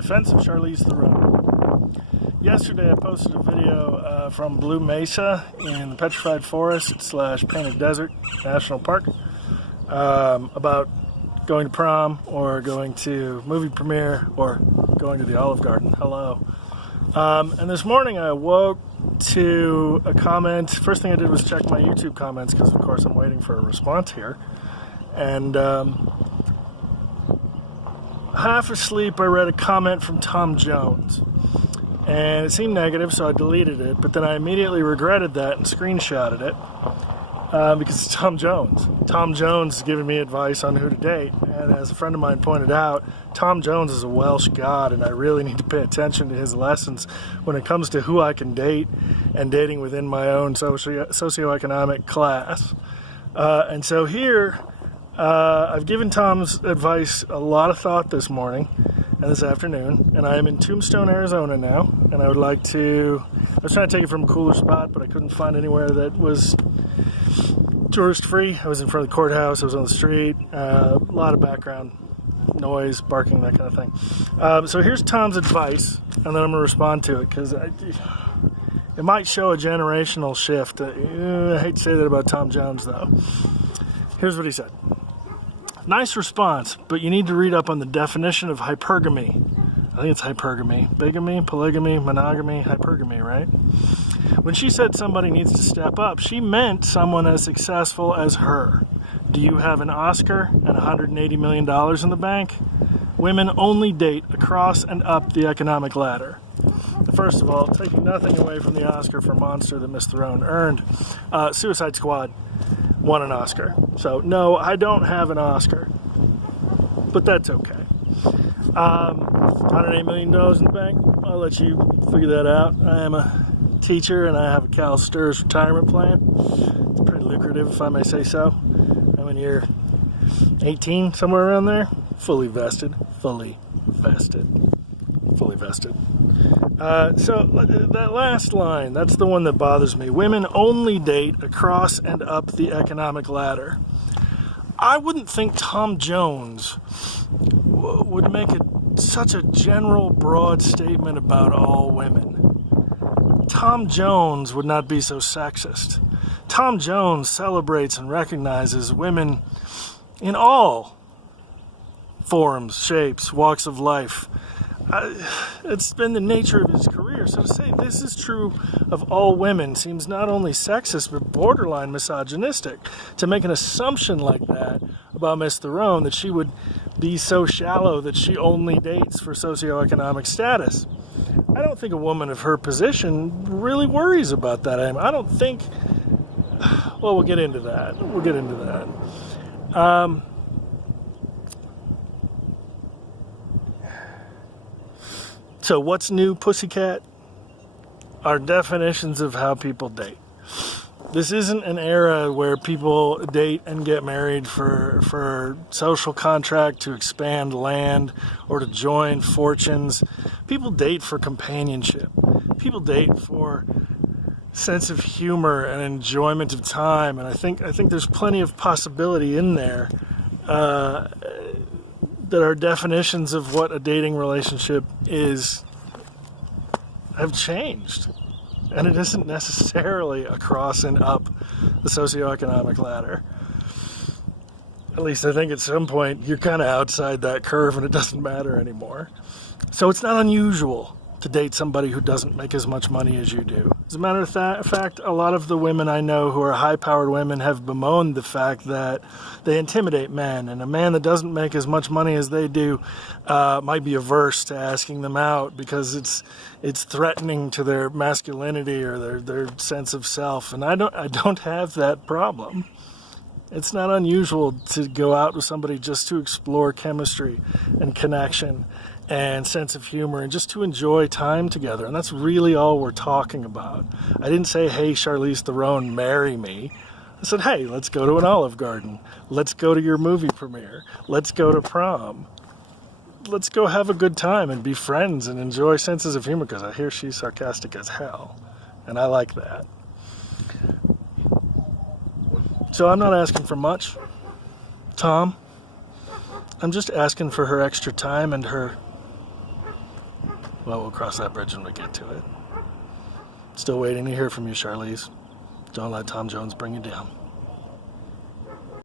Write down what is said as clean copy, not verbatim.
defense of Charlize Theron. Yesterday I posted a video from Blue Mesa in the Petrified Forest / Painted Desert National Park about going to prom or going to movie premiere or going to the Olive Garden. Hello. And this morning I awoke to a comment. First thing I did was check my YouTube comments because of course I'm waiting for a response here. And half asleep I read a comment from Tom Jones. And it seemed negative, so I deleted it. But then I immediately regretted that and screenshotted it because it's Tom Jones. Tom Jones is giving me advice on who to date. And as a friend of mine pointed out, Tom Jones is a Welsh god, and I really need to pay attention to his lessons when it comes to who I can date and dating within my own socioeconomic class. And so here, I've given Tom's advice a lot of thought this morning and this afternoon, and I am in Tombstone, Arizona now, and I was trying to take it from a cooler spot, but I couldn't find anywhere that was tourist free. I was in front of the courthouse, I was on the street, a lot of background noise, barking, that kind of thing. So here's Tom's advice, and then I'm going to respond to it, because it might show a generational shift. I hate to say that about Tom Jones, though. Here's what he said. Nice response, but you need to read up on the definition of hypergamy. I think it's hypergamy. Bigamy, polygamy, monogamy, hypergamy, right? When she said somebody needs to step up, she meant someone as successful as her. Do you have an Oscar and $180 million in the bank? Women only date across and up the economic ladder. First of all, taking nothing away from the Oscar for Monster that Miss Theron earned, Suicide Squad won an Oscar. So, no, I don't have an Oscar. But that's okay. $108 million in the bank. I'll let you figure that out. I am a teacher and I have a Cal Stirs retirement plan. It's pretty lucrative, if I may say so. And when you're 18, somewhere around there, fully vested. So that last line, that's the one that bothers me. Women only date across and up the economic ladder. I wouldn't think Tom Jones would make such a general, broad statement about all women. Tom Jones would not be so sexist. Tom Jones celebrates and recognizes women in all forms, shapes, walks of life. It's been the nature of his career. So to say this is true of all women seems not only sexist, but borderline misogynistic. To make an assumption like that about Miss Theron, that she would be so shallow that she only dates for socioeconomic status. I don't think a woman of her position really worries about that. I don't think... Well, we'll get into that. So what's new, pussycat? Our definitions of how people date. This isn't an era where people date and get married for social contract, to expand land, or to join fortunes. People date for companionship. People date for sense of humor and enjoyment of time. And I think there's plenty of possibility in there that our definitions of what a dating relationship is have changed. And it isn't necessarily across and up the socioeconomic ladder. At least I think at some point you're kind of outside that curve and it doesn't matter anymore. So it's not unusual to date somebody who doesn't make as much money as you do. As a matter of fact, a lot of the women I know who are high-powered women have bemoaned the fact that they intimidate men, and a man that doesn't make as much money as they do might be averse to asking them out because it's threatening to their masculinity or their sense of self. And I don't have that problem. It's not unusual to go out with somebody just to explore chemistry and connection and sense of humor and just to enjoy time together. And that's really all we're talking about. I didn't say, hey, Charlize Theron, marry me. I said, hey, let's go to an Olive Garden. Let's go to your movie premiere. Let's go to prom. Let's go have a good time and be friends and enjoy senses of humor, because I hear she's sarcastic as hell. And I like that. So I'm not asking for much, Tom. I'm just asking for her extra time and her Well, we'll cross that bridge when we get to it. Still waiting to hear from you, Charlize. Don't let Tom Jones bring you down.